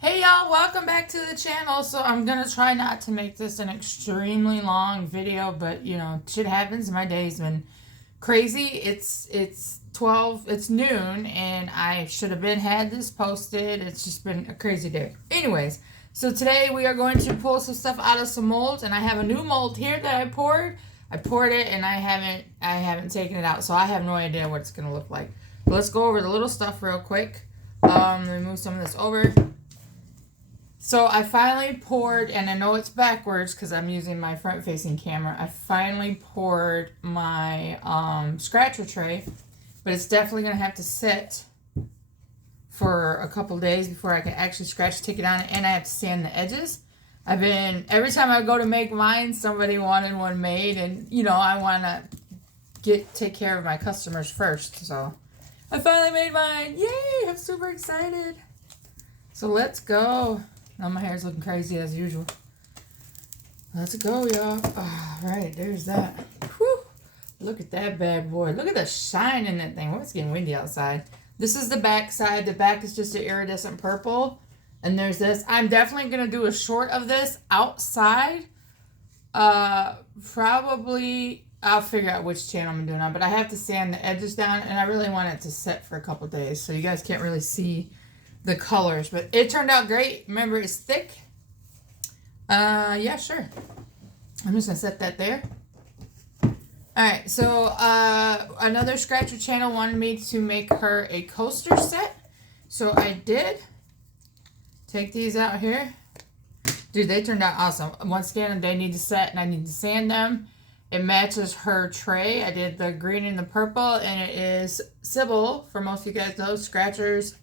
Hey y'all, welcome back to the channel. So I'm gonna try not to make this an extremely long video, but you know, shit happens. My day's been crazy. It's noon and I should have had this posted. It's just been a crazy day. Anyways, so today we are going to pull some stuff out of some molds, and I have a new mold here that I poured. I poured it and I haven't taken it out, so I have no idea what it's gonna look like. But let's go over the little stuff real quick. Let me move some of this over. So I finally poured, and I know it's backwards because I'm using my front-facing camera. I finally poured my scratcher tray, but it's definitely going to have to sit for a couple days before I can actually scratch, take it on, and I have to sand the edges. Every time I go to make mine, somebody wanted one made, and you know, I want to take care of my customers first. So I finally made mine. Yay! I'm super excited. So let's go. Now my hair's looking crazy as usual. Let's go, y'all. All right, there's that. Whew. Look at that bad boy. Look at the shine in that thing. Well, it's getting windy outside. This is the back side. The back is just an iridescent purple. And there's this. I'm definitely going to do a short of this outside. Probably, I'll figure out which channel I'm doing on. But I have to sand the edges down, and I really want it to set for a couple days. So you guys can't really see the colors, but it turned out great. Remember, it's thick. Yeah, sure. I'm just gonna set that there. All right, so another scratcher channel wanted me to make her a coaster set, so I did. Take these out here. Dude, they turned out awesome. Once again, they need to set and I need to sand them. It matches her tray. I did the green and the purple, and it is Sybil, for most of you guys know, Scratchers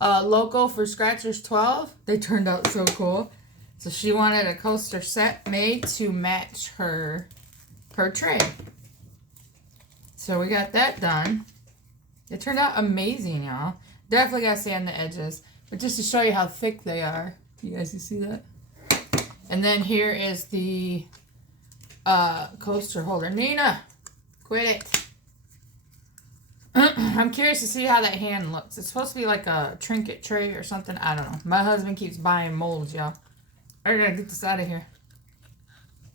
local for Scratchers 12. They turned out so cool. So she wanted a coaster set made to match her tray. So we got that done. It turned out amazing, y'all. Definitely got to sand the edges. But just to show you how thick they are. You guys can see that? And then here is the coaster holder. Nina, quit it. I'm curious to see how that hand looks. It's supposed to be like a trinket tray or something. I don't know. My husband keeps buying molds, y'all. I gotta get this out of here.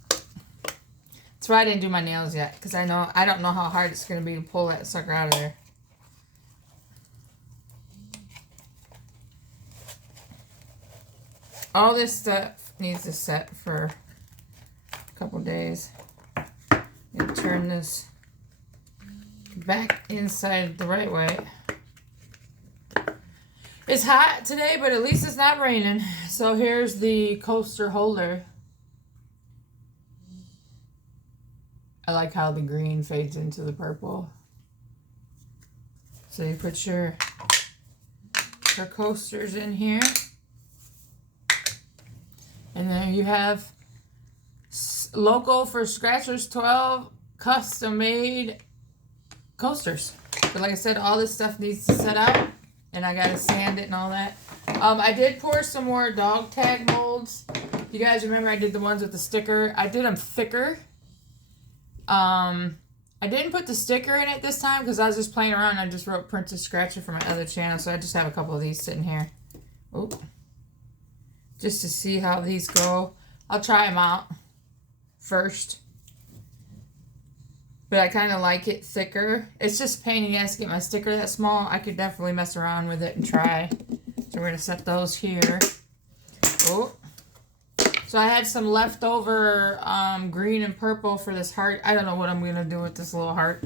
That's why I didn't do my nails yet, because I don't know how hard it's gonna be to pull that sucker out of there. All this stuff needs to set for a couple days. And turn this back inside the right way. It's hot today, but at least it's not raining. So here's the coaster holder. I like how the green fades into the purple. So you put your coasters in here. And then you have local for Scratchers 12 custom made coasters. But like I said, all this stuff needs to set out, and I gotta sand it and all that. I did pour some more dog tag molds. You guys remember I did the ones with the sticker. I did them thicker. I didn't put the sticker in it this time because I was just playing around. I just wrote Princess Scratcher for my other channel, so I just have a couple of these sitting here. Oh, just to see how these go. I'll try them out first. But I kind of like it thicker. It's just a pain in the ass to get my sticker that small. I could definitely mess around with it and try. So we're going to set those here. Oh. So I had some leftover green and purple for this heart. I don't know what I'm going to do with this little heart.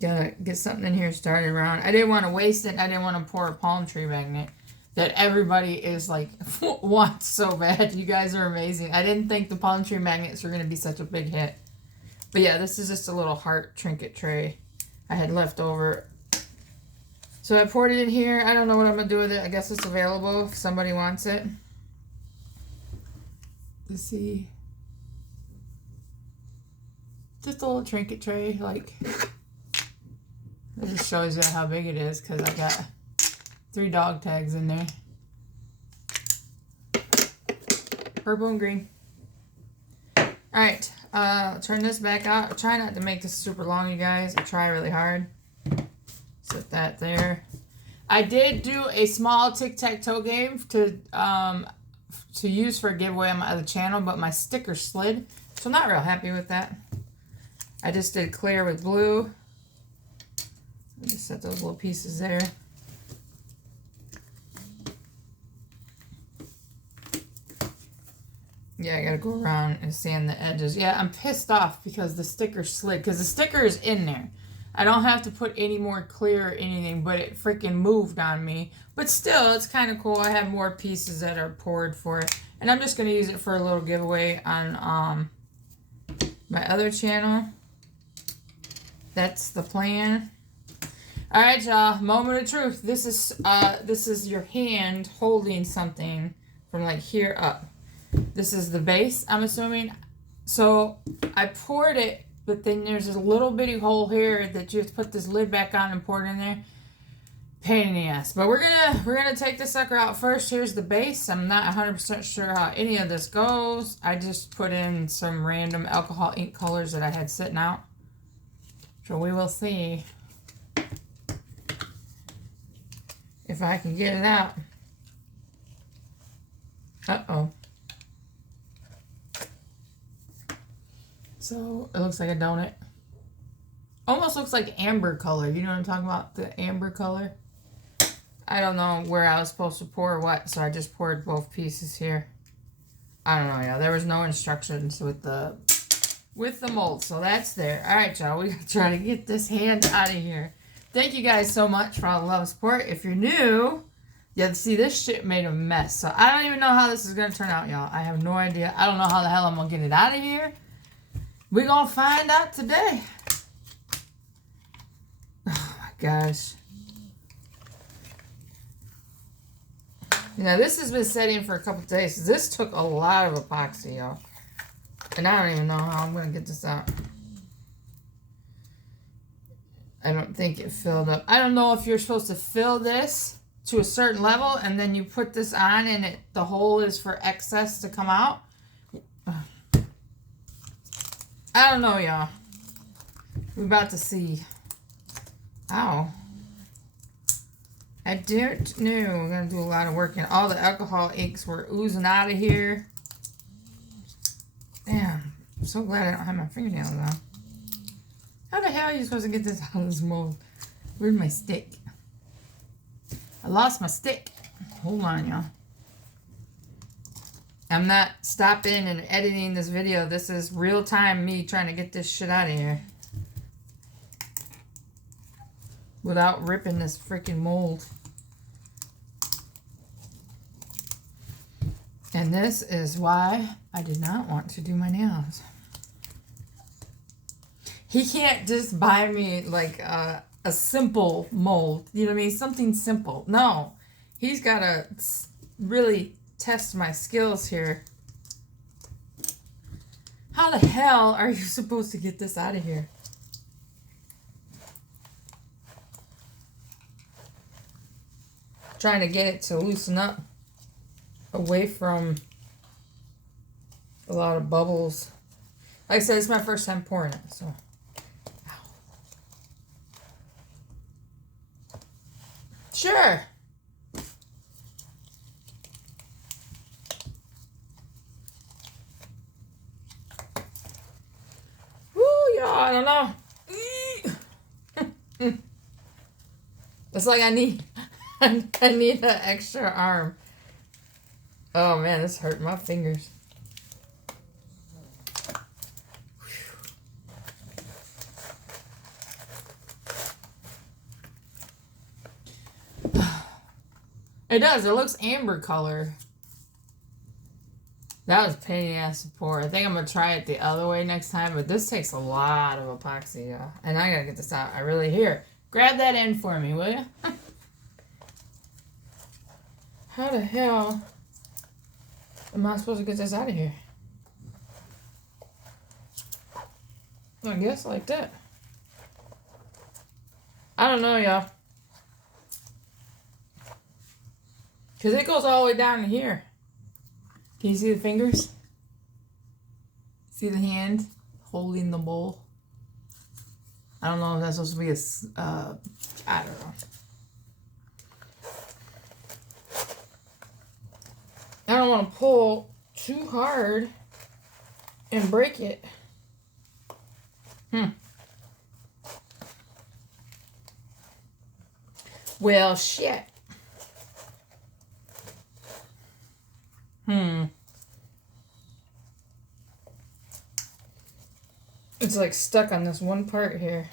Gotta get something in here started around. I didn't want to waste it. I didn't want to pour a palm tree magnet that everybody is like wants so bad. You guys are amazing. I didn't think the palm tree magnets were going to be such a big hit. But yeah, this is just a little heart trinket tray I had left over. So I poured it in here. I don't know what I'm going to do with it. I guess it's available if somebody wants it. Let's see. Just a little trinket tray. Like, it just shows you how big it is because I got 3 dog tags in there. Purple and green. Alright, turn this back out. I try not to make this super long, you guys. I try really hard. Set that there. I did do a small tic-tac-toe game to use for a giveaway on my other channel, but my sticker slid, so I'm not real happy with that. I just did clear with blue. Just set those little pieces there. Yeah, I gotta go around and sand the edges. Yeah, I'm pissed off because the sticker slid, because the sticker is in there. I don't have to put any more clear or anything, but it freaking moved on me. But still, it's kind of cool. I have more pieces that are poured for it. And I'm just going to use it for a little giveaway on my other channel. That's the plan. All right, y'all. Moment of truth. This is your hand holding something from like here up. This is the base, I'm assuming. So I poured it, but then there's a little bitty hole here that you have to put this lid back on and pour it in there. Pain in the ass. But we're gonna take this sucker out first. Here's the base. I'm not 100% sure how any of this goes. I just put in some random alcohol ink colors that I had sitting out. So we will see if I can get it out. Uh-oh. So it looks like a donut. Almost looks like amber color. You know what I'm talking about? The amber color. I don't know where I was supposed to pour what, so I just poured both pieces here. I don't know, yeah. There was no instructions with the mold, so that's there. All right, y'all. We gotta try to get this hand out of here. Thank you guys so much for all the love and support. If you're new, yeah, see, this shit made a mess. So I don't even know how this is gonna turn out, y'all. I have no idea. I don't know how the hell I'm gonna get it out of here. We're gonna find out today. Oh my gosh. You know, this has been setting for a couple days. This took a lot of epoxy, y'all. And I don't even know how I'm going to get this out. I don't think it filled up. I don't know if you're supposed to fill this to a certain level and then you put this on and the hole is for excess to come out. I don't know, y'all. We're about to see. Ow. I don't know. We're going to do a lot of work. And all the alcohol inks were oozing out of here. Damn. I'm so glad I don't have my fingernails on. How the hell are you supposed to get this out of this mold? Where's my stick? I lost my stick. Hold on, y'all. I'm not stopping and editing this video. This is real time me trying to get this shit out of here. Without ripping this freaking mold. And this is why I did not want to do my nails. He can't just buy me like a simple mold. You know what I mean? Something simple. No. He's got to really test my skills here. How the hell are you supposed to get this out of here? Trying to get it to loosen up away from a lot of bubbles. Like I said, it's my first time pouring it, so. Ow. Sure. Woo, y'all, I don't know. It's like I need an extra arm. Oh man, this hurt my fingers. It does. It looks amber color. That was a pain in the ass to pour. I think I'm going to try it the other way next time, but this takes a lot of epoxy, y'all. And I got to get this out. I really hear. Grab that end for me, will you? How the hell am I supposed to get this out of here? I guess like that. I don't know, y'all. Because it goes all the way down to here. Can you see the fingers? See the hand holding the bowl? I don't know if that's supposed to be a, I don't know. want to pull too hard and break it. Well, shit. It's like stuck on this one part here.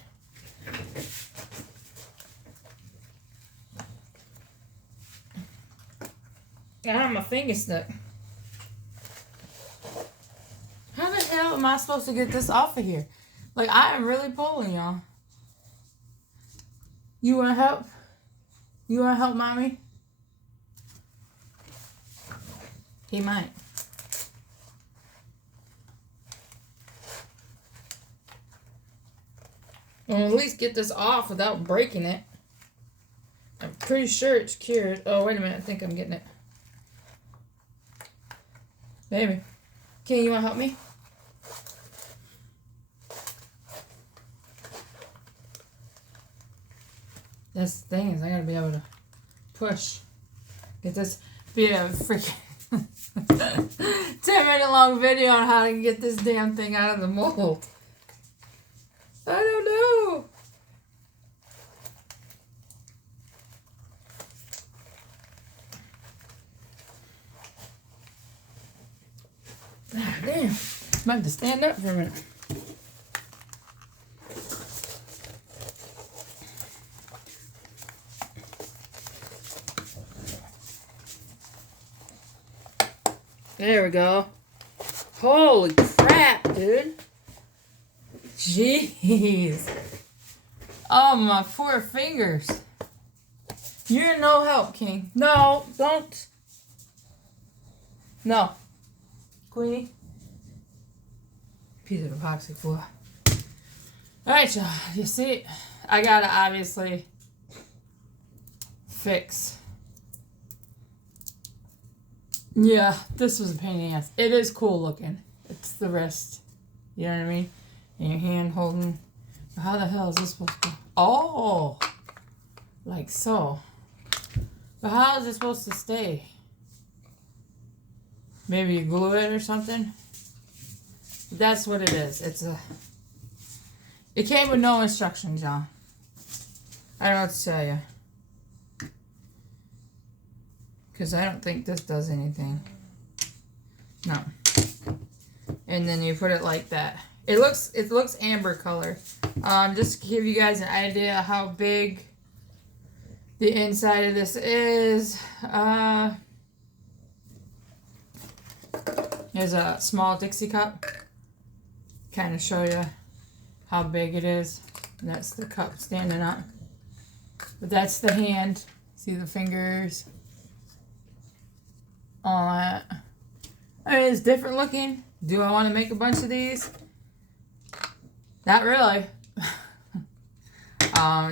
Ah, my finger stuck. How the hell am I supposed to get this off of here? Like, I am really pulling, y'all. You want to help? You want to help, Mommy? He might. Well, at least get this off without breaking it. I'm pretty sure it's cured. Oh, wait a minute. I think I'm getting it. Baby. Okay, you want to help me? This thing is, I gotta be able to push. Get this, be a freaking 10-minute long video on how to get this damn thing out of the mold. I don't know. Ah, damn. I'm about to stand up for a minute. There we go. Holy crap, dude. Jeez. Oh, my poor fingers. You're no help, King. No, don't. No. Queenie. Piece of epoxy floor. Alright, y'all. You see, I gotta obviously fix. Yeah, this was a pain in the ass. It is cool looking. It's the wrist. You know what I mean? And your hand holding. How the hell is this supposed to go? Oh! Like so. But how is it supposed to stay? Maybe you glue it or something? That's what it is. It came with no instructions, y'all. I don't know what to tell you. Because I don't think this does anything. No. And then you put it like that. It looks amber color. Just to give you guys an idea how big the inside of this is. Here's a small Dixie cup. Kind of show you how big it is. And that's the cup standing up. But that's the hand. See the fingers? All that. I mean, it's different looking. Do I want to make a bunch of these? Not really.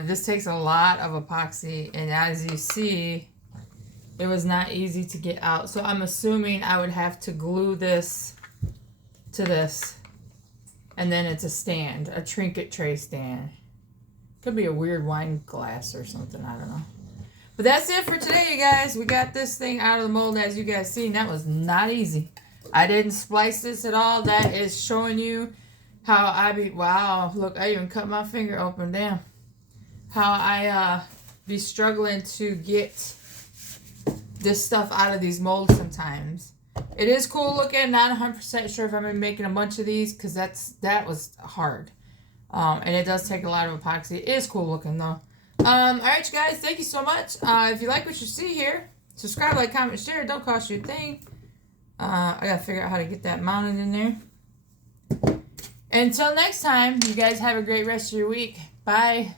This takes a lot of epoxy, and as you see, it was not easy to get out. So I'm assuming I would have to glue this to this, and then it's a stand, a trinket tray stand. Could be a weird wine glass or something, I don't know. But that's it for today, you guys. We got this thing out of the mold, as you guys see. That was not easy. I didn't splice this at all. That is showing you how wow, look, I even cut my finger open, damn. How I be struggling to get this stuff out of these molds sometimes. It is cool looking. Not 100% sure if I'm going to be making a bunch of these, because that was hard. And it does take a lot of epoxy. It is cool looking, though. Alright, you guys, thank you so much. If you like what you see here, subscribe, like, comment, share. It don't cost you a thing. I gotta figure out how to get that mounted in there. Until next time, you guys have a great rest of your week. Bye.